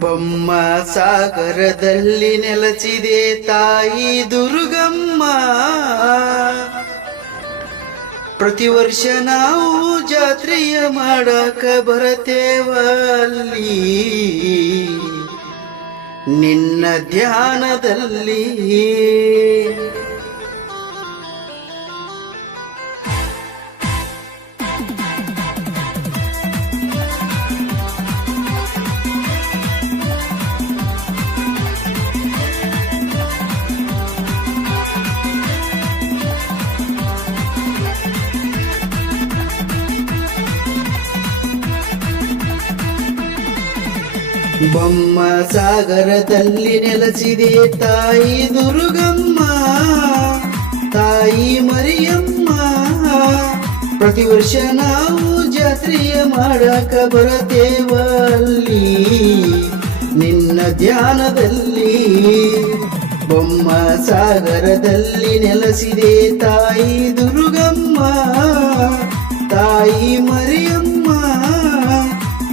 ಬೊಮ್ಮ ಸಾಗರದಲ್ಲಿ ನೆಲೆಸಿದೆ ತಾಯಿ ದುರ್ಗಮ್ಮ. ಪ್ರತಿ ವರ್ಷ ನಾವು ಜಾತ್ರೆಯ ಮಾಡಕ ಬರತೇವಲ್ಲಿ. ನಿನ್ನ ಧ್ಯಾನದಲ್ಲಿ ಬೊಮ್ಮ ಸಾಗರದಲ್ಲಿ ನೆಲೆಸಿದೆ ತಾಯಿ ದುರ್ಗಮ್ಮ. ತಾಯಿ ಮರಿಯಮ್ಮ, ಪ್ರತಿ ವರ್ಷ ನಾವು ಜಾತ್ರೆಯ ಮಾಡಕ ಬರತೇವಲ್ಲಿ. ನಿನ್ನ ಧ್ಯಾನದಲ್ಲಿ ಬೊಮ್ಮ ಸಾಗರದಲ್ಲಿ ನೆಲೆಸಿದೆ ತಾಯಿ ದುರ್ಗಮ್ಮ. ತಾಯಿ ಮರಿಯಮ್ಮ,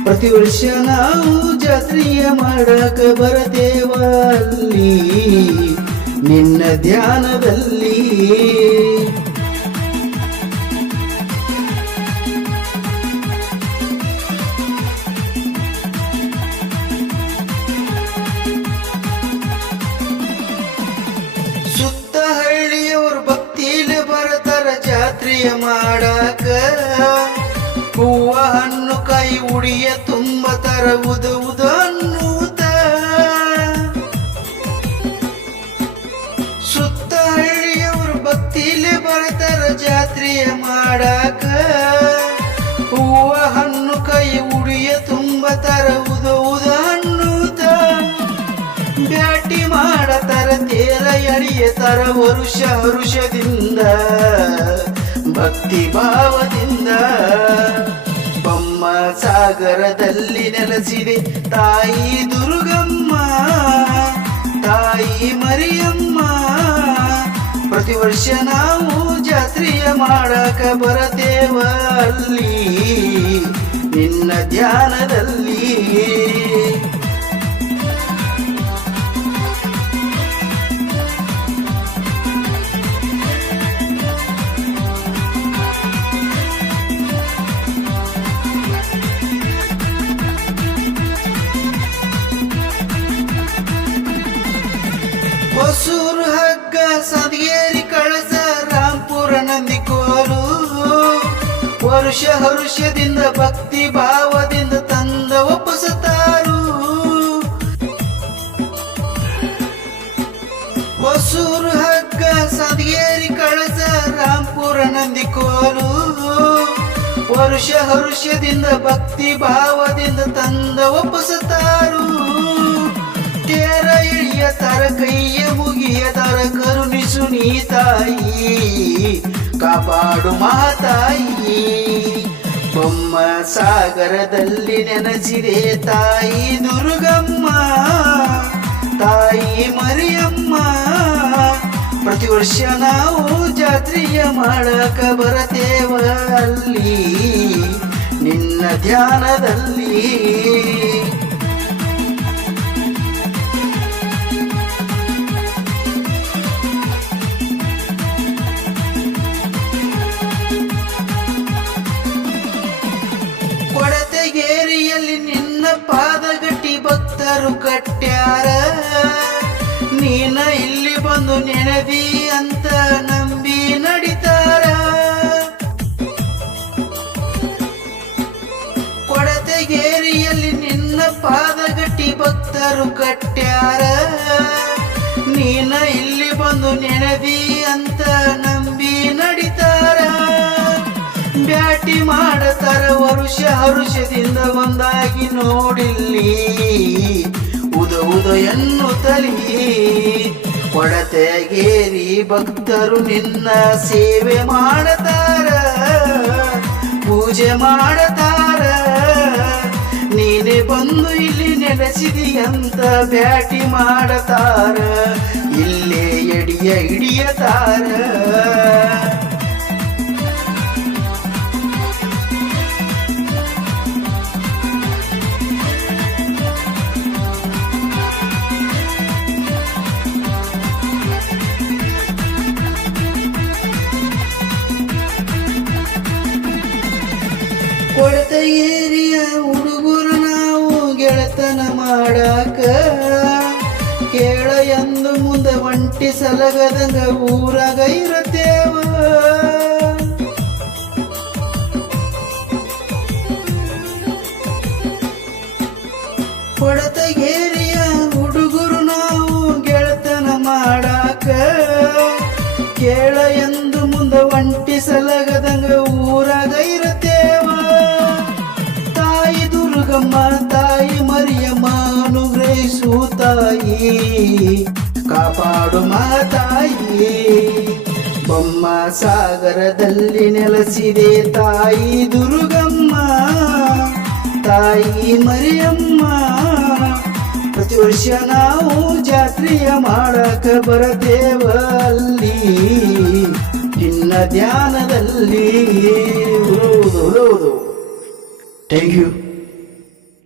ಪ್ರತಿ ವರ್ಷ ನಾವು ಜಾತ್ರೆಯ ಮಾಡಕ ಬರದೇವಲ್ಲಿ ನಿನ್ನ ಧ್ಯಾನದಲ್ಲಿ. ಸುತ್ತ ಹಳ್ಳಿಯವರು ಭಕ್ತಿಲಿ ಬರ್ತಾರ ಜಾತ್ರೆಯ ಮಾಡಾಕ. ಹೂವ ಹಣ್ಣು ಕಾಯಿ ಉಡಿಯ ತುಂಬ ತರ ಅನ್ನೂತ ಸುತ್ತ ಹಳ್ಳಿಯವರು ಭಕ್ತಿಲಿ ಬರ್ತಾರ ಜಾತ್ರೆಯ ಮಾಡಾಕ. ಹೂವ ಹಣ್ಣು ಕೈ ಉಡಿಯ ತುಂಬ ತರ ಅನ್ನೂತ ಬ್ಯಾಟಿ ಮಾಡತರ ತೇರ ಎಳಿಯತರ ವರುಷ ವರುಷದಿಂದ ಭಕ್ತಿ ಭಾವದಿಂದ. ಸಾಗರದಲ್ಲಿ ನೆಲೆಸಿದೆ. ತಾಯಿ ದುರ್ಗಮ್ಮ, ತಾಯಿ ಮರಿಯಮ್ಮ, ಪ್ರತಿ ವರ್ಷ ನಾವು ಜಾತ್ರೆಯ ಮಾಡಕ ಬರತೇವ ಅಲ್ಲಿ ನಿನ್ನ ಧ್ಯಾನದಲ್ಲಿ ವರುಷ ಹರುಷದಿಂದ ಭಕ್ತಿ ಭಾವದಿಂದ ತಂದ ಒಪ್ಪಿಸುತ್ತಾರು. ಹೊಸೂರು ಹಗ್ಗ ಸದಿಯೇರಿ ಕಳಸ ರಾಂಪುರ ನಂದಿಕೋಲು ವರುಷ ಹರುಷದಿಂದ ಭಕ್ತಿ ಭಾವದಿಂದ ತಂದ ಒಪ್ಪಿಸುತ್ತಾರು. ತೇರ ಇಳಿಯ ತರ ಕೈಯ ಮುಗಿಯ ತರ ಕರುಣಿಸು ನೀ ತಾಯಿ. ಕಾಪಾಡು ಮಾತಾಯಿ ಬೊಮ್ಮ ಸಾಗರದಲ್ಲಿ ನೆನೆಸಿದೆ ತಾಯಿ ದುರ್ಗಮ್ಮ. ತಾಯಿ ಮರಿಯಮ್ಮ. ಪ್ರತಿ ವರ್ಷ ನಾವು ಜಾತ್ರೆಯ ಮಾಡಕ ಬರತೇವ ಅಲ್ಲಿ. ನಿನ್ನ ಧ್ಯಾನದಲ್ಲಿ ಭಕ್ತರು ಕಟ್ಟ್ಯಾರ. ನೀನ ಇಲ್ಲಿ ಬಂದು ನೆನದಿ ಅಂತ ನಂಬಿ ನಡಿತಾರ. ಕೊಡತೆಗೇರಿಯಲ್ಲಿ ನಿನ್ನ ಪಾದಗಟ್ಟಿ ಭಕ್ತರು ಕಟ್ಟ್ಯಾರ. ನೀನ ಇಲ್ಲಿ ಬಂದು ನೆನದಿ ಅಂತ ನಂಬಿ ನಡಿತಾರ. ಬ್ಯಾಟಿ ಮಾಡತಾರ ವರುಷ ಹರುಷದಿಂದ ಒಂದಾಗಿ ನೋಡಿಲ್ಲಿ. ಉದ ಉದಯನ್ನು ತಲಿ. ಕೊಡತೆಗೇರಿ ಭಕ್ತರು ನಿನ್ನ ಸೇವೆ ಮಾಡತಾರ. ಪೂಜೆ ಮಾಡತಾರ. ನೀನೆ ಬಂದು ಇಲ್ಲಿ ನೆಲೆಸಿದೆಯಂತ ಬ್ಯಾಟಿ ಮಾಡತಾರ. ಇಲ್ಲೇ ಎಡಿಯ ಹಿಡಿಯತಾರ. ಮಾಡಾಕ? ಕೇಳ ಎಂದು ಮುಂದೆ ಒಂಟಿ ಸಲಗದಂಗ ಊರಾಗ ಇರತೇವ. ಕೊಡತ ಮಾತಾಯಿ ಬೊಮ್ಮ ಸಾಗರದಲ್ಲಿ ನೆಲೆಸಿದೆ ತಾಯಿ ದುರ್ಗಮ್ಮ. ತಾಯಿ ಮರಿಯಮ್ಮ, ಪ್ರತಿ ವರ್ಷ ನಾವು ಜಾತ್ರೆಯ ಮಾಡಕ ಬರತೇವ ಅಲ್ಲಿ ನಿನ್ನ ಧ್ಯಾನದಲ್ಲಿ. Thank you